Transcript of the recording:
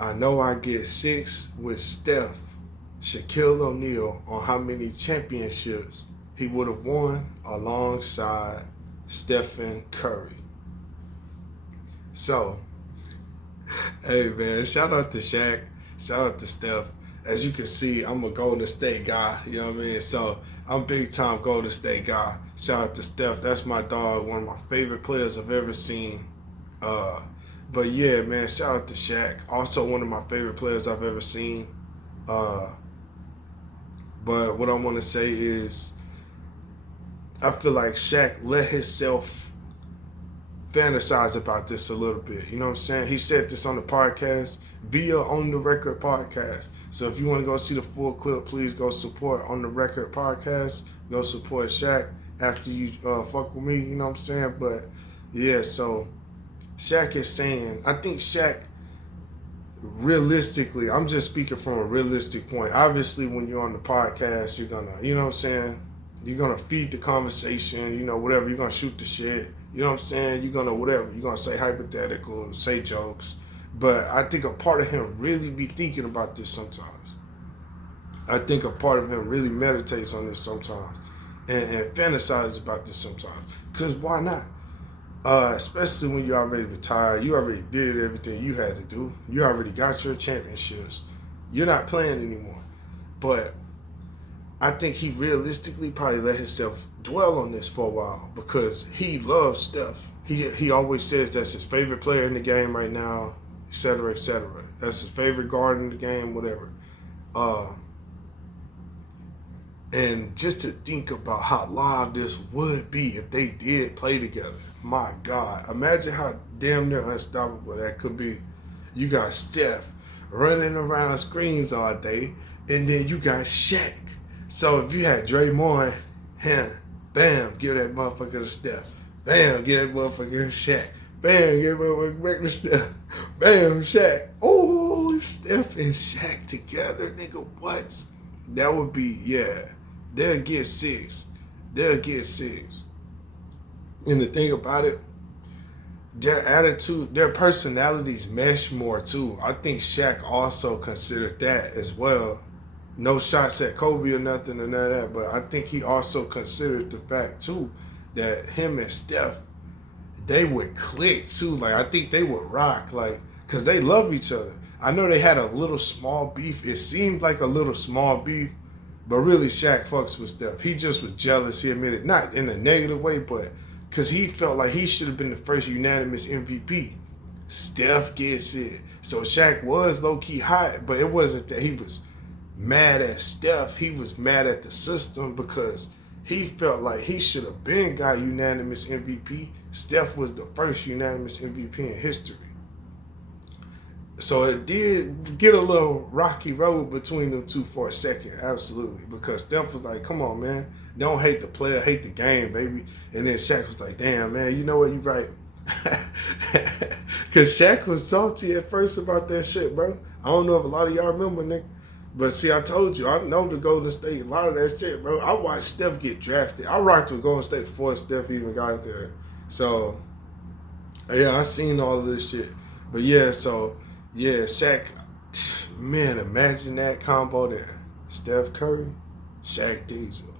I know I get 6 with Steph, Shaquille O'Neal on how many championships he would have won alongside Stephen Curry. So, hey man, shout out to Shaq, shout out to Steph. As you can see, I'm a Golden State guy, you know what I mean? So I'm big time Golden State guy. Shout out to Steph. That's my dog, one of my favorite players I've ever seen. Uh, but yeah, man, shout out to Shaq. Also one of my favorite players I've ever seen. Uh, but what I want to say is I feel like Shaq let himself fantasize about this a little bit. You know what I'm saying? He said this on the podcast, via On the Record podcast. So if you want to go see the full clip, please go support On the Record podcast. Go support Shaq after you fuck with me. You know what I'm saying? But yeah, so Shaq is saying, I think Shaq, realistically, I'm just speaking from a realistic point. Obviously, when you're on the podcast, you're gonna, you know what I'm saying? You're gonna feed the conversation, you know, whatever. You're gonna shoot the shit. You know what I'm saying? You're gonna whatever. You're gonna say hypotheticals, say jokes. But I think a part of him really be thinking about this sometimes. I think a part of him really meditates on this sometimes and fantasizes about this sometimes. Because why not? Especially when you already retired, you already did everything you had to do. You already got your championships. You're not playing anymore. But I think he realistically probably let himself dwell on this for a while because he loves Steph. He always says that's his favorite player in the game right now, et cetera, et cetera. That's his favorite guard in the game, whatever. And just to think about how live this would be if they did play together. My God, imagine how damn near unstoppable that could be. You got Steph running around screens all day, and then you got Shaq. So if you had Draymond, bam, give that motherfucker to Steph. Bam, give that motherfucker to Shaq. Bam, give that motherfucker back to Steph. Bam, Shaq. Oh, Steph and Shaq together, nigga, what? That would be, yeah. They'll get 6. They'll get 6. And the thing about it, their attitude, their personalities mesh more too. I think Shaq also considered that as well. No shots at Kobe or nothing or none of that, but I think he also considered the fact too that him and Steph, they would click too. Like I think they would rock, like, cause they love each other. I know they had a little small beef. It seemed like a little small beef, but really Shaq fucks with Steph. He just was jealous. He admitted, not in a negative way, but because he felt like he should have been the first unanimous MVP. Steph gets it. So Shaq was low-key hot, but it wasn't that he was mad at Steph. He was mad at the system because he felt like he should have been got unanimous MVP. Steph was the first unanimous MVP in history. So it did get a little rocky road between them two for a second, absolutely. Because Steph was like, come on, man. Don't hate the player, hate the game, baby. And then Shaq was like, damn, man, you know what, you right. Because Shaq was salty at first about that shit, bro. I don't know if a lot of y'all remember, nigga. But see, I told you, I know the Golden State, a lot of that shit, bro. I watched Steph get drafted. I rocked with Golden State before Steph even got there. So, yeah, I seen all of this shit. But yeah, so, yeah, Shaq, man, imagine that combo there. Steph Curry, Shaq Diesel.